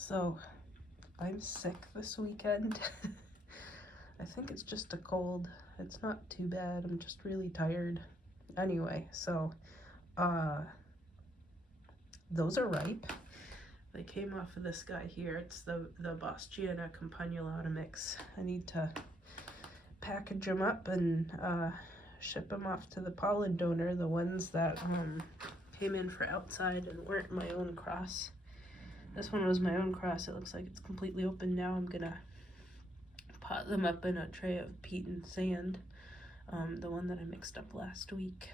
So, I'm sick this weekend. I think it's just a cold. It's not too bad. I'm just really tired. Anyway, so, those are ripe. They came off of this guy here. It's the Boschiana Campanulata mix. I need to package them up and ship them off to the pollen donor, the ones that came in for outside and weren't my own cross. This one was my own cross. It looks like it's completely open now. I'm gonna pot them up in a tray of peat and sand, the one that I mixed up last week.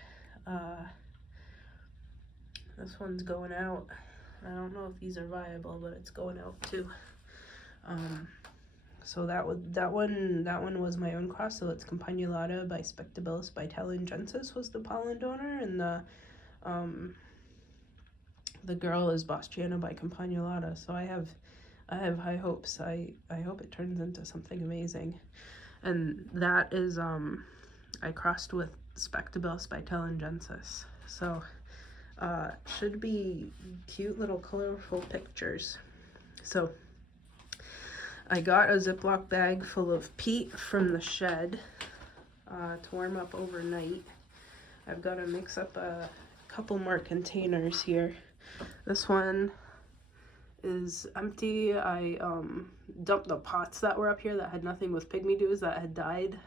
This one's going out. I don't know if these are viable, but it's going out too. So that one was my own cross. So it's Campanulata by Spectabilis by Talengensis was the pollen donor, and the girl is Boschiana by Campanulata. So I have high hopes. I hope it turns into something amazing. And that is I crossed with Spectabilis by Talengensis. So should be cute little colorful pictures. So I got a Ziploc bag full of peat from the shed to warm up overnight. I've got to mix up a couple more containers here. This one is empty. I dumped the pots that were up here that had nothing with pygmy dews that had died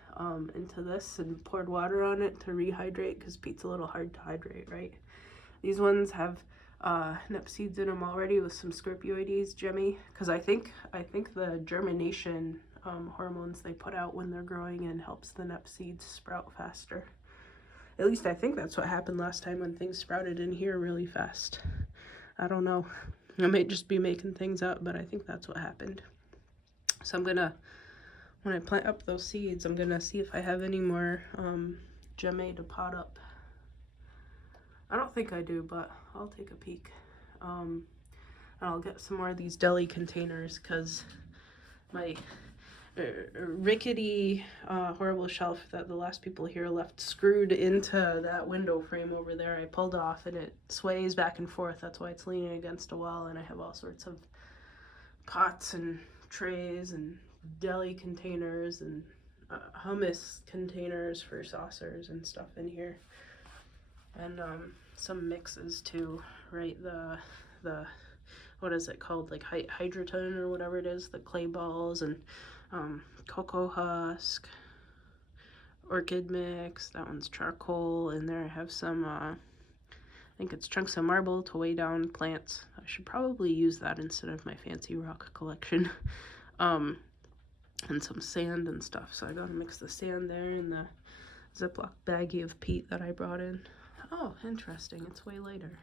into this and poured water on it to rehydrate, because peat's a little hard to hydrate, right? These ones have nep seeds in them already with some scorpioides, Jemmy, because I think the germination hormones they put out when they're growing in helps the nep seeds sprout faster. At least I think that's what happened last time when things sprouted in here really fast. I don't know. I might just be making things up, but I think that's what happened. So I'm gonna, when I plant up those seeds, I'm gonna see if I have any more Gemme to pot up. I don't think I do, but I'll take a peek. And I'll get some more of these deli containers, because my rickety, horrible shelf that the last people here left screwed into that window frame over there, I pulled off, and it sways back and forth. That's why it's leaning against a wall, and I have all sorts of pots and trays and deli containers and hummus containers for saucers and stuff in here. And some mixes too, right? The what is it called, like hydroton or whatever it is, the clay balls, and cocoa husk, orchid mix. That one's charcoal. And there I have some I think it's chunks of marble to weigh down plants. I should probably use that instead of my fancy rock collection. And some sand and stuff. So I gotta mix the sand there in the Ziploc baggie of peat that I brought in. Oh, interesting. It's way later.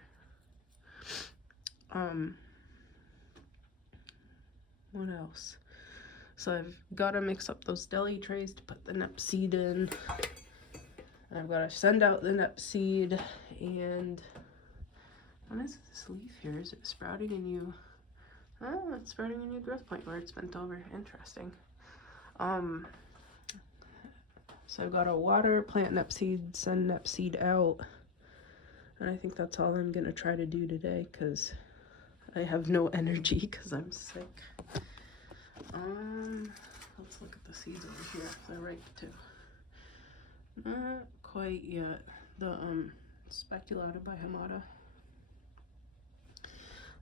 What else? So I've got to mix up those deli trays to put the nep seed in. I've got to send out the nep seed. And what is this leaf here? Is it sprouting a new? Oh, it's sprouting a new growth point where it's bent over. Interesting. So I've got to water, plant nep seed, send nep seed out. And I think that's all I'm going to try to do today, because I have no energy because I'm sick. Let's look at the seeds over here. They're ripe too. Not quite yet. The Speculata by Hamada.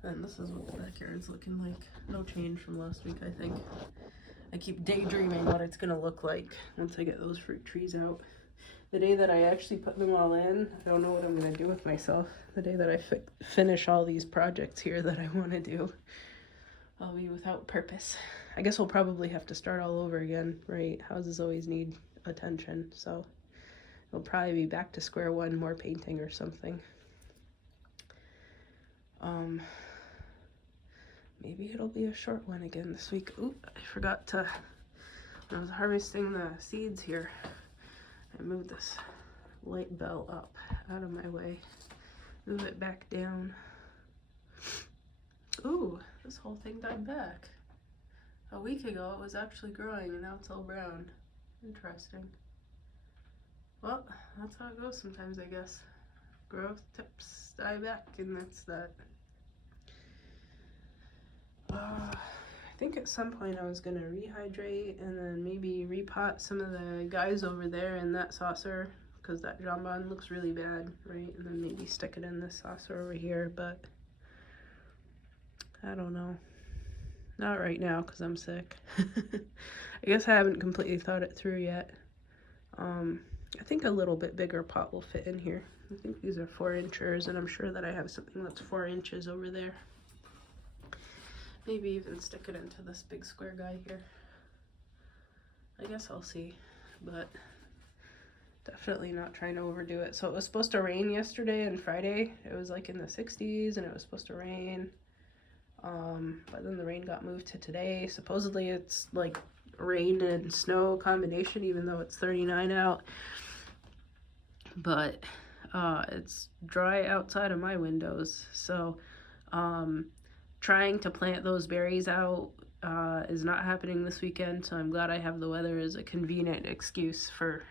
And this is what the backyard's looking like. No change from last week, I think. I keep daydreaming what it's going to look like once I get those fruit trees out. The day that I actually put them all in, I don't know what I'm going to do with myself. The day that I finish all these projects here that I want to do, I'll be without purpose. I guess we'll probably have to start all over again, right? Houses always need attention, so we'll probably be back to square one, more painting or something. Maybe it'll be a short one again this week. Ooh, I forgot to, when I was harvesting the seeds here, I moved this light bell up out of my way. Move it back down. Ooh, this whole thing died back. A week ago it was actually growing, and now it's all brown. Interesting. Well, that's how it goes sometimes, I guess. Growth tips die back, and that's that. think at some point I was gonna rehydrate and then maybe repot some of the guys over there in that saucer, because that jambon looks really bad, right? And then maybe stick it in this saucer over here, but I don't know. Not right now because I'm sick. I guess I haven't completely thought it through yet. I think a little bit bigger pot will fit in here. I think these are 4 inchers, and I'm sure that I have something that's 4 inches over there. Maybe even stick it into this big square guy here. I guess I'll see, but definitely not trying to overdo it. So it was supposed to rain yesterday and Friday. It was like in the 60s and it was supposed to rain. But then the rain got moved to today. Supposedly it's like rain and snow combination, even though it's 39 out. But it's dry outside of my windows. So trying to plant those berries out is not happening this weekend. So I'm glad I have the weather as a convenient excuse for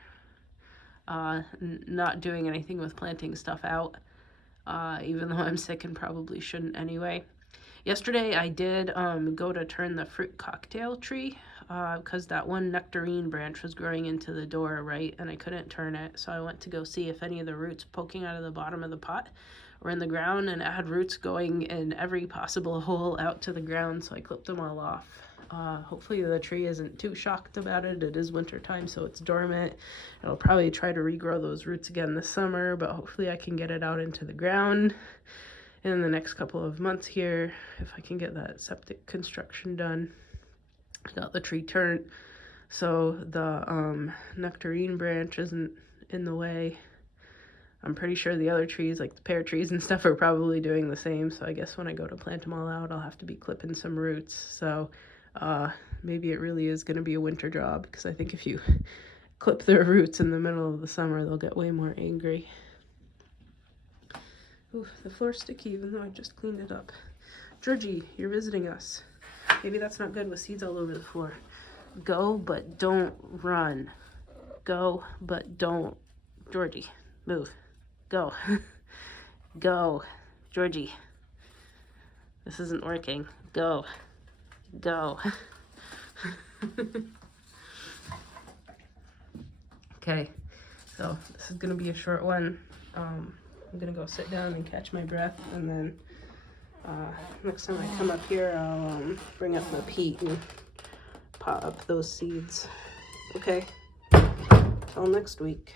not doing anything with planting stuff out, even though I'm sick and probably shouldn't anyway. Yesterday I did go to turn the fruit cocktail tree because that one nectarine branch was growing into the door, right? And I couldn't turn it, so I went to go see if any of the roots poking out of the bottom of the pot were in the ground, and it had roots going in every possible hole out to the ground, so I clipped them all off. Hopefully the tree isn't too shocked about it. It is winter time, so it's dormant. I'll probably try to regrow those roots again this summer, but hopefully I can get it out into the ground in the next couple of months here, if I can get that septic construction done. I got the tree turned so the nectarine branch isn't in the way. I'm pretty sure the other trees, like the pear trees and stuff, are probably doing the same, so I guess when I go to plant them all out, I'll have to be clipping some roots. So maybe it really is going to be a winter job, because I think if you clip their roots in the middle of the summer, they'll get way more angry. Ooh, the floor's sticky even though I just cleaned it up. Georgie, you're visiting us. Maybe that's not good with seeds all over the floor. Go, but don't run. Go, but don't. Georgie, move. Go. Go. Georgie. This isn't working. Go. Go. Okay, so this is gonna be a short one. I'm gonna go sit down and catch my breath, and then next time I come up here, I'll bring up my peat and pot up those seeds. Okay, till next week.